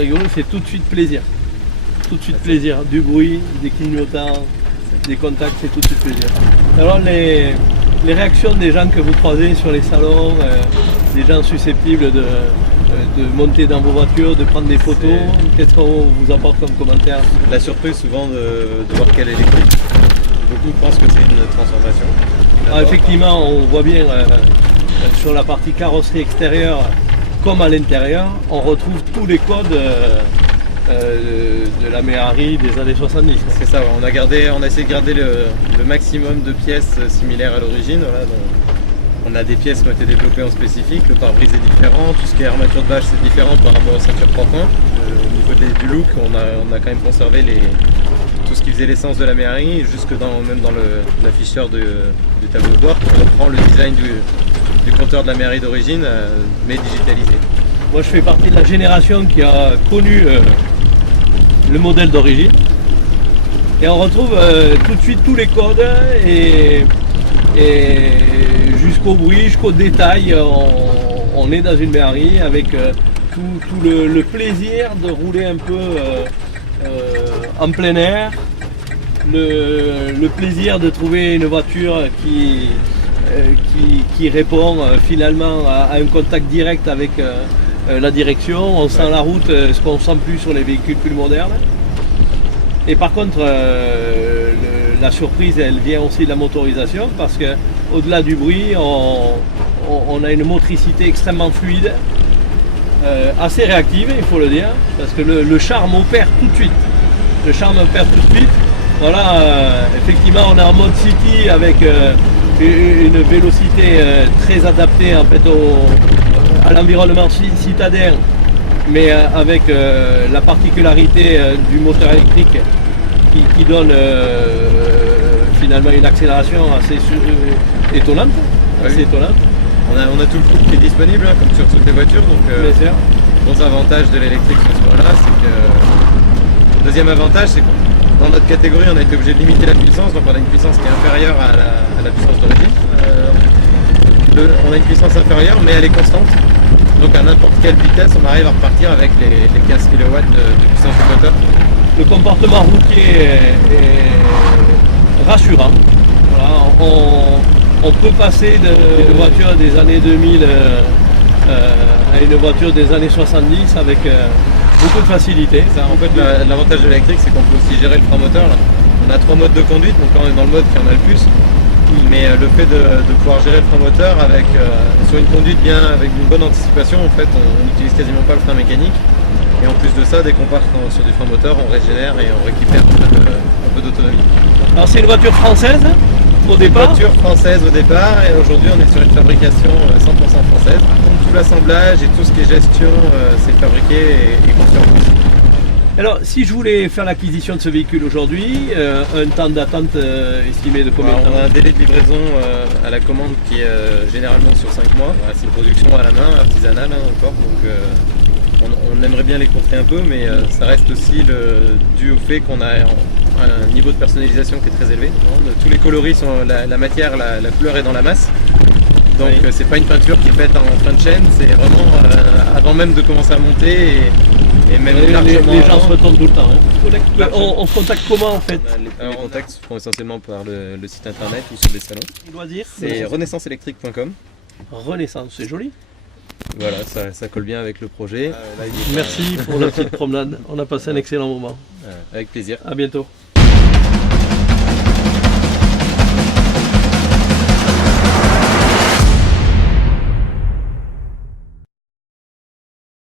c'est rigolo, c'est tout de suite plaisir. Tout de suite plaisir. Du bruit, des clignotants, des contacts, c'est tout de suite plaisir. Alors les réactions des gens que vous croisez sur les salons, des gens susceptibles de monter dans vos voitures, de prendre des photos, qu'est-ce qu'on vous apporte comme commentaire? La surprise souvent de voir qu'elle est électrique. Beaucoup pensent que c'est une transformation. Ah, effectivement, on voit bien sur la partie carrosserie extérieure comme à l'intérieur, on retrouve tous les codes de la Méhari des années 70. C'est ça, on a essayé de garder le maximum de pièces similaires à l'origine. Voilà, on a des pièces qui ont été développées en spécifique, le pare-brise est différent, tout ce qui est armature de bâche c'est différent par rapport aux ceintures 3 points. Au niveau du look, on a quand même conservé tout ce qui faisait l'essence de la Méhari, jusque même dans l'afficheur du tableau de bord, on reprend le design du compteur de la Méhari d'origine, mais digitalisé. Moi je fais partie de la génération qui a connu le modèle d'origine, et on retrouve tout de suite tous les codes, et jusqu'au bruit, jusqu'au détail, on est dans une Méhari avec tout le plaisir de rouler un peu en plein air, le plaisir de trouver une voiture qui répond finalement à un contact direct avec la direction. On sent la route, ce qu'on ne sent plus sur les véhicules plus modernes. Et par contre, la surprise, elle vient aussi de la motorisation, parce que au-delà du bruit, on a une motricité extrêmement fluide, assez réactive, il faut le dire, parce que le charme opère tout de suite. Le charme opère tout de suite. Voilà, effectivement, on est en mode city avec une vélocité très adaptée en fait à l'environnement citadin, mais avec la particularité du moteur électrique qui donne finalement une accélération assez étonnante. Assez étonnante. On a tout le couple qui est disponible, hein, comme sur toutes les voitures, donc gros avantage de l'électrique sur ce point-là, c'est que deuxième avantage, c'est que dans notre catégorie, on a été obligé de limiter la puissance, donc on a une puissance qui est inférieure à la puissance d'origine. On a une puissance inférieure, mais elle est constante. Donc à n'importe quelle vitesse, on arrive à repartir avec les 15 kW de puissance du moteur. Le comportement routier est rassurant. Voilà, on peut passer de voiture des années 2000 à une voiture des années 70 avec beaucoup de facilité. En fait, l'avantage de l'électrique, c'est qu'on peut aussi gérer le frein moteur. Là. On a 3 modes de conduite, donc là on est dans le mode qui en a le plus. Mais le fait de pouvoir gérer le frein moteur sur une conduite avec une bonne anticipation, en fait, on n'utilise quasiment pas le frein mécanique. Et en plus de ça, dès qu'on part sur du frein moteur, on régénère et on récupère un peu d'autonomie. Alors c'est une voiture française au départ. Voiture française au départ, et aujourd'hui on est sur une fabrication 100% française. Donc tout l'assemblage et tout ce qui est gestion, c'est fabriqué et conçu en France. Alors, si je voulais faire l'acquisition de ce véhicule aujourd'hui, un temps d'attente estimé de combien de temps? On a un délai de livraison à la commande qui est généralement sur 5 mois. Voilà, c'est une production à la main, artisanale encore, donc on aimerait bien les courter un peu, mais ça reste aussi dû au fait qu'on a un niveau de personnalisation qui est très élevé. Tous les coloris sont la matière, la couleur est dans la masse. Donc c'est pas une peinture qui est faite en fin de chaîne, c'est vraiment avant même de commencer à monter. Et même les gens se retournent tout le temps. Hein. On se contacte comment en fait? Les contacts se font essentiellement par le site internet ou sur des salons. C'est renaissanceélectrique.com. Renaissance, c'est joli. Voilà, ça colle bien avec le projet. Merci pour la petite promenade. On a passé un excellent moment. Avec plaisir. À bientôt.